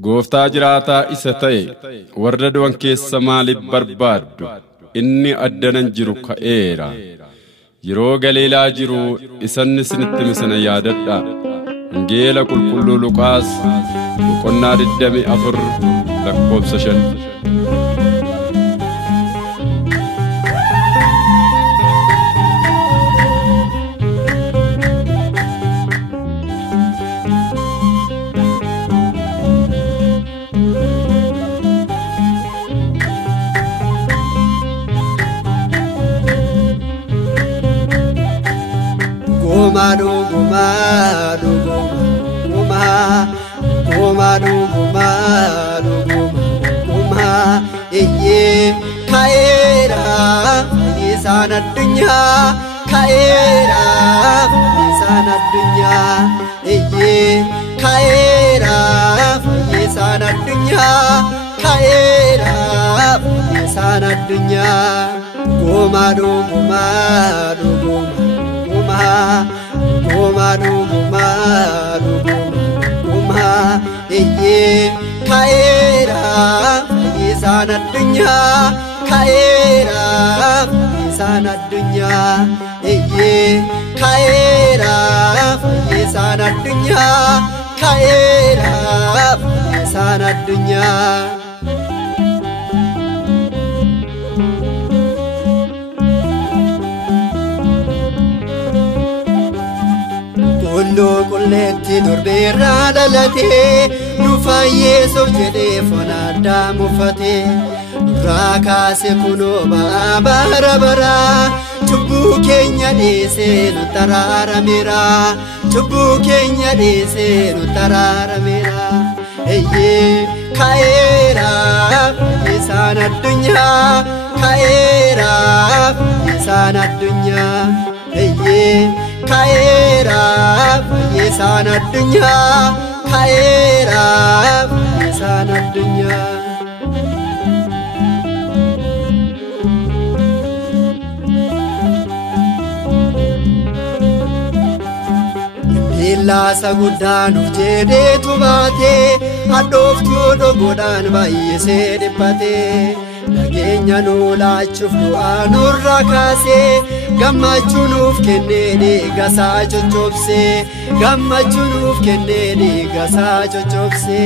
Gooftaa jiraataa isa ta'e warra du'an keessa maaliif barbaaddu? Inni addanan jiru ka'eera. Yeroo Galiilaa jiru isanni isinitti misana yaadadhaa. Wangeela qulqulluu Luqaas boqonnaa 24 lakkoobsa 5. Kaera sana dunya kaera sana dunya kaera sana dunya kaera sana dunya goma kaera sana dunya kaera sana dunya kaera sana dunya kaera sana dunya kullu kulletti durbirra dalate nufaye sojede fonada mufate rakase kuno bara chubbu kenya dese no tarara mera chubbu kenya dese no tarara mera kaera sana dunya kaera sana dunya kaera sana dunya kaera sana dunya illa saguddan ufjede tubate adoftu dogodan bayese dipate nagenya no lachuf du'anur rakase gammachunuf kennede gasa chochopse gammachunuf kennede gasa chochopse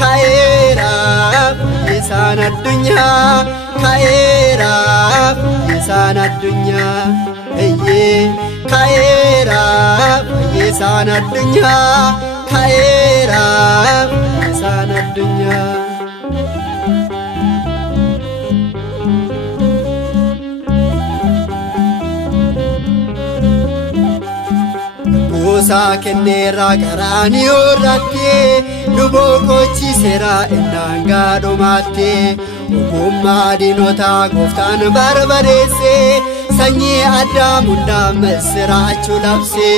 kaera sana dunya kaera sana dunya kaera sana dunya kaera sana dunya Musa kennera garani orate luboko chisera endanga domate ugumma dinota goftan barbarese sanyi adamunda mesrachu lapse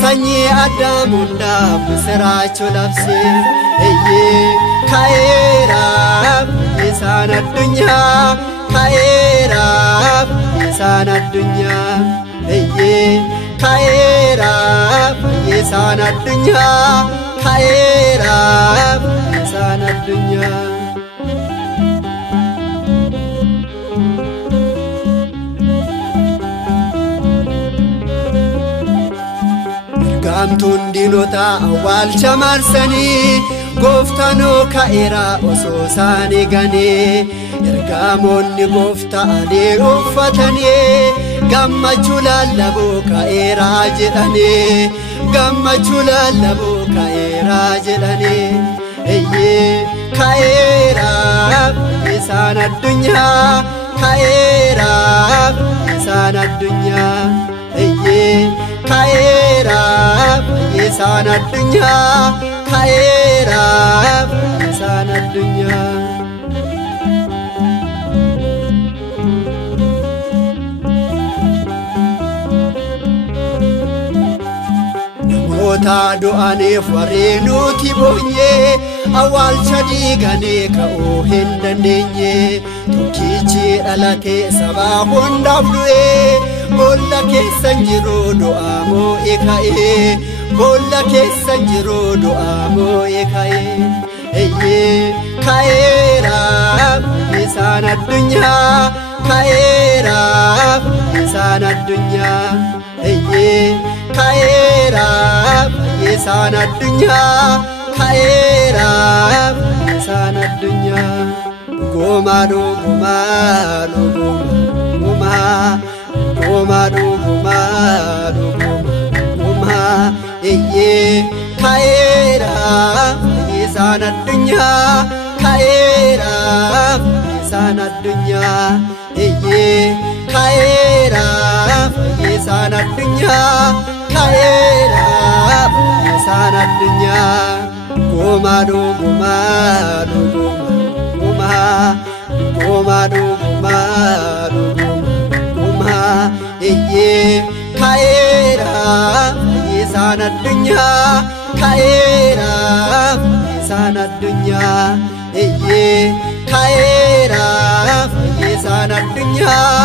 sanyi adamunda mesrachu lapse kaera sana dunya kaera sana dunya kaera sana dunya kaera sana dunya Gamtun dinota awal chamarsani goftano kaera ososani gane ergamonni gofta ade uffatani gammachula labo kaera jedane gammachula labo kaera jedane kaera sana dunya kaera sana dunya kaera sana dunya kaera sana dunya namota du'aneef warreenuti boonye awwal chadigane ka'uu hin dandeenye tokkichi dhalate sabaa hundaaf du'e bolla keessan jiru du'aa moo eka'e bolla keessan jiru du'aa moo'ee ka'ee ka'eeraaf isaan addunyaa ka'eeraaf isaan addunyaa ka'eeraaf isaan addunyaa ka'eeraaf isaan addunyaa dhugumaa dhugumaa dhugumaa dhugumaa dhugumaa dhugumaa ka'eeraaf isaan addunyaa ka'eeraaf isaan addunyaa ka'eeraaf isaan addunyaa ka'eeraaf isaan addunyaa dhugumaa dhugumaa dhugumaa dhugumaa dhugumaa dhugumaa ka'eeraaf isaan addunyaa ka'eeraaf isaan addunyaa ka'eeraaf isaan addunyaa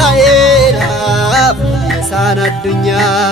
ka'eeraaf isaan addunyaa